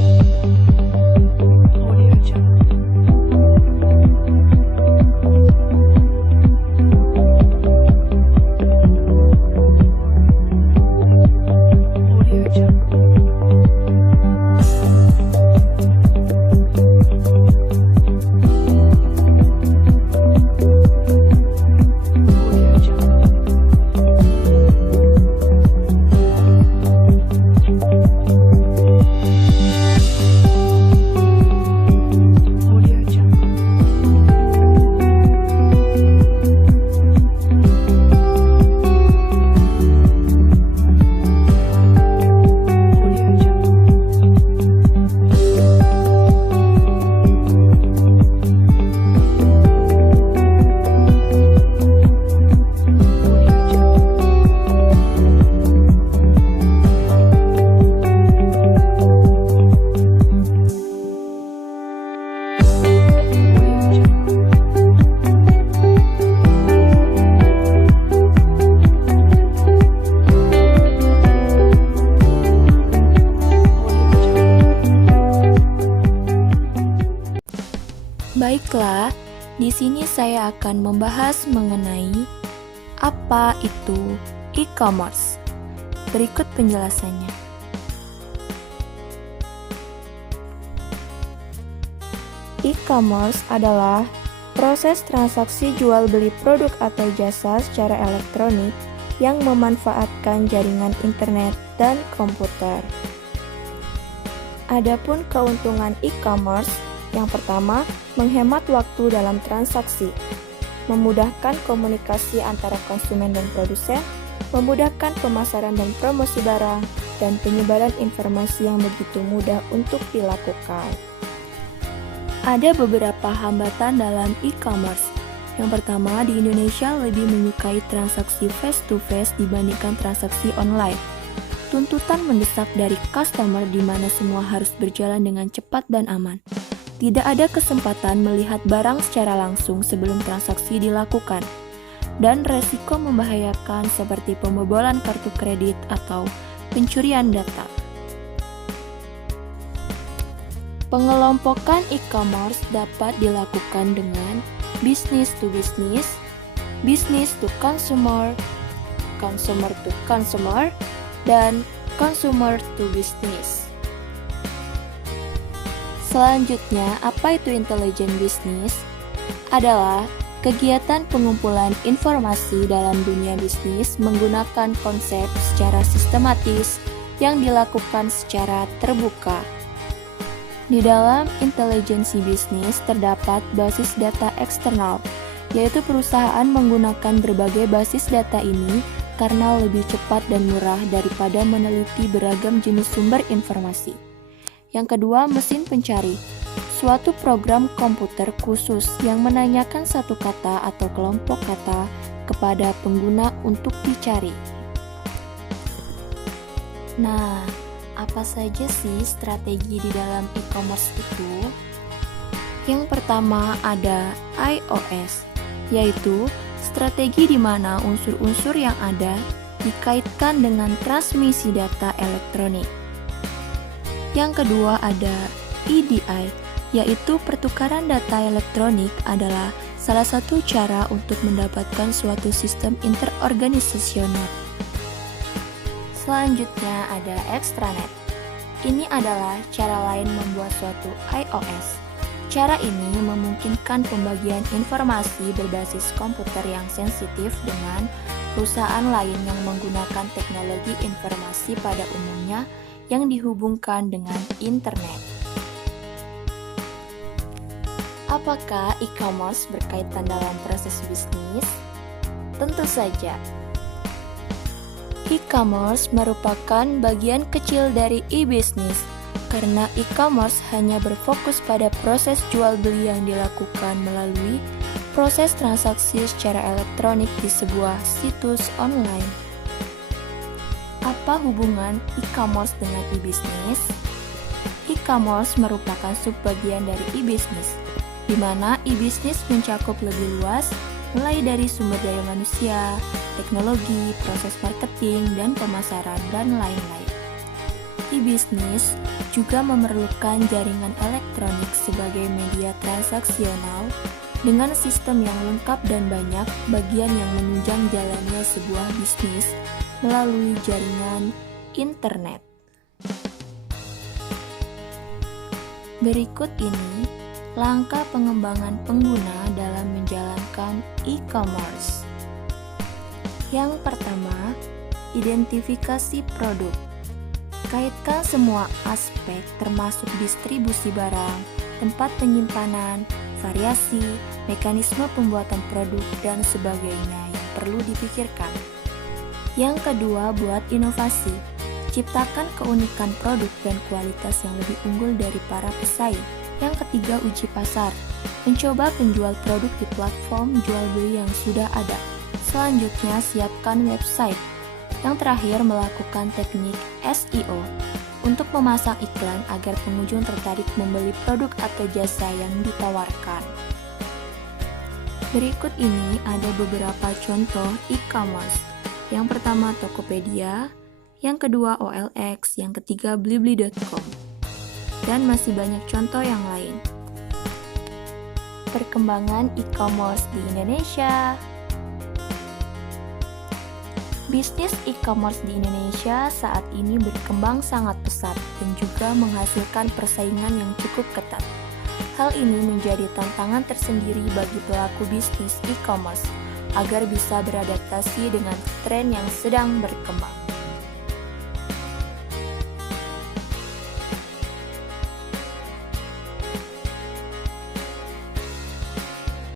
Audio Jungle. Audio Jungle. Audio Jungle. Audio Jungle. Audio Jungle. Audio Jungle. Audio Jungle. Baiklah, di sini saya akan membahas mengenai apa itu e-commerce. Berikut penjelasannya. E-commerce adalah proses transaksi jual beli produk atau jasa secara elektronik yang memanfaatkan jaringan internet dan komputer. Adapun keuntungan e-commerce, yang pertama, menghemat waktu dalam transaksi, memudahkan komunikasi antara konsumen dan produsen, memudahkan pemasaran dan promosi barang, dan penyebaran informasi yang begitu mudah untuk dilakukan. Ada beberapa hambatan dalam e-commerce. Yang pertama, di Indonesia lebih menyukai transaksi face-to-face dibandingkan transaksi online. Tuntutan mendesak dari customer di mana semua harus berjalan dengan cepat dan aman. Tidak ada kesempatan melihat barang secara langsung sebelum transaksi dilakukan, dan resiko membahayakan seperti pembobolan kartu kredit atau pencurian data. Pengelompokan e-commerce dapat dilakukan dengan business to business, business to consumer, consumer to consumer, dan consumer to business. Selanjutnya, apa itu intelligent business? Adalah kegiatan pengumpulan informasi dalam dunia bisnis menggunakan konsep secara sistematis yang dilakukan secara terbuka. Di dalam intelijensi bisnis terdapat basis data eksternal, yaitu perusahaan menggunakan berbagai basis data ini karena lebih cepat dan murah daripada meneliti beragam jenis sumber informasi. Yang kedua, mesin pencari, suatu program komputer khusus yang menanyakan satu kata atau kelompok kata kepada pengguna untuk dicari. Nah, apa saja sih strategi di dalam e-commerce itu? Yang pertama ada iOS, yaitu strategi di mana unsur-unsur yang ada dikaitkan dengan transmisi data elektronik. Yang kedua ada EDI, yaitu pertukaran data elektronik adalah salah satu cara untuk mendapatkan suatu sistem interorganisasional. Selanjutnya ada extranet. Ini adalah cara lain membuat suatu iOS. Cara ini memungkinkan pembagian informasi berbasis komputer yang sensitif dengan perusahaan lain yang menggunakan teknologi informasi pada umumnya yang dihubungkan dengan internet. Apakah e-commerce berkaitan dalam proses bisnis? Tentu saja. E-commerce merupakan bagian kecil dari e-business karena e-commerce hanya berfokus pada proses jual beli yang dilakukan melalui proses transaksi secara elektronik di sebuah situs online. Apa hubungan e-commerce dengan e-business? E-commerce merupakan subbagian dari e-business, di mana e-business mencakup lebih luas, mulai dari sumber daya manusia, teknologi, proses marketing, dan pemasaran, dan lain-lain. E-bisnis juga memerlukan jaringan elektronik sebagai media transaksional dengan sistem yang lengkap dan banyak bagian yang menunjang jalannya sebuah bisnis melalui jaringan internet. Berikut ini langkah pengembangan pengguna dalam menjalankan e-commerce. Yang pertama, identifikasi produk. Kaitkan semua aspek termasuk distribusi barang, tempat penyimpanan, variasi, mekanisme pembuatan produk, dan sebagainya yang perlu dipikirkan. Yang kedua, buat inovasi. Ciptakan keunikan produk dan kualitas yang lebih unggul dari para pesaing. Yang ketiga, uji pasar. Mencoba penjual produk di platform jual beli yang sudah ada. Selanjutnya, siapkan website. Yang terakhir, melakukan teknik SEO untuk memasang iklan agar pengunjung tertarik membeli produk atau jasa yang ditawarkan. Berikut ini ada beberapa contoh e-commerce. Yang pertama, Tokopedia. Yang kedua, OLX. Yang ketiga, Blibli.com. Dan masih banyak contoh yang lain. Perkembangan e-commerce di Indonesia. Bisnis e-commerce di Indonesia saat ini berkembang sangat pesat dan juga menghasilkan persaingan yang cukup ketat. Hal ini menjadi tantangan tersendiri bagi pelaku bisnis e-commerce agar bisa beradaptasi dengan tren yang sedang berkembang.